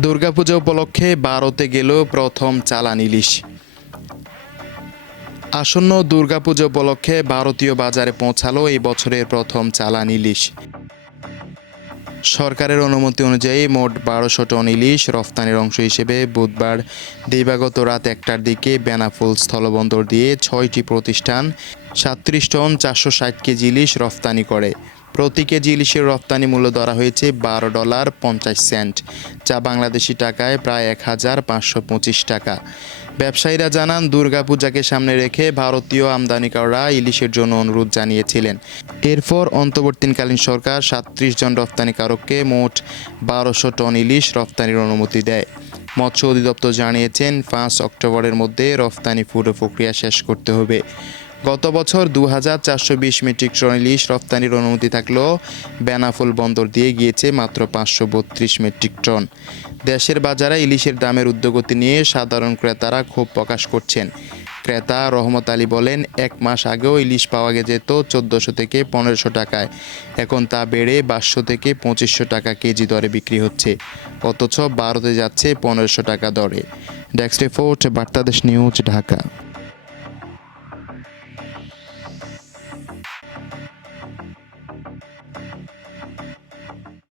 দুর্গাপূজা উপলক্ষে ভারতে গেল প্রথম চালান ইলিশ। আসন্ন দুর্গাপূজা উপলক্ষে ভারতীয় বাজারে পৌঁছালো এই বছরের প্রথম চালান ইলিশ। সরকারের অনুমতি অনুযায়ী মোট বারোশো টন ইলিশ রফতানির অংশ হিসেবে বুধবার দিবাগত রাত একটার দিকে বেনাফুল স্থলবন্দর দিয়ে ছয়টি প্রতিষ্ঠান সাতত্রিশ টন চারশো ষাট কেজি ইলিশ রফতানি করে। প্রতি কেজি ইলিশের রপ্তানি মূল্য ধরা হয়েছে বারো ডলার পঞ্চাশ সেন্ট, যা বাংলাদেশি টাকায় প্রায় এক হাজার পাঁচশো পঁচিশ টাকা। ব্যবসায়ীরা জানান, দুর্গাপূজাকে সামনে রেখে ভারতীয় আমদানিকাররা ইলিশের জন্য অনুরোধ জানিয়েছিলেন। এরপর অন্তর্বর্তীকালীন সরকার সাতত্রিশ জন রপ্তানিকারককে মোট বারোশো টন ইলিশ রপ্তানির অনুমতি দেয়। মৎস্য অধিদপ্তর জানিয়েছেন, পাঁচ অক্টোবরের মধ্যে রপ্তানি পুরো প্রক্রিয়া শেষ করতে হবে। গত বছর দু হাজার চারশো বিশ মেট্রিক টন ইলিশ রপ্তানির অনুমতি থাকলেও বেনাফুল বন্দর দিয়ে গিয়েছে মাত্র পাঁচশো বত্রিশ মেট্রিক টন। দেশের বাজারে ইলিশের দামের উদ্যোগতি নিয়ে সাধারণ ক্রেতারা ক্ষোভ প্রকাশ করছেন। ক্রেতা রহমত আলী বলেন, এক মাস আগেও ইলিশ পাওয়া যেত চোদ্দোশো থেকে পনেরোশো টাকায়। এখন তা বেড়ে বাইশশো থেকে পঁচিশশো টাকা কেজি দরে বিক্রি হচ্ছে। অথচ ভারতে যাচ্ছে পনেরোশো টাকা দরে। Desk report, Bartadesh news, Dhaka.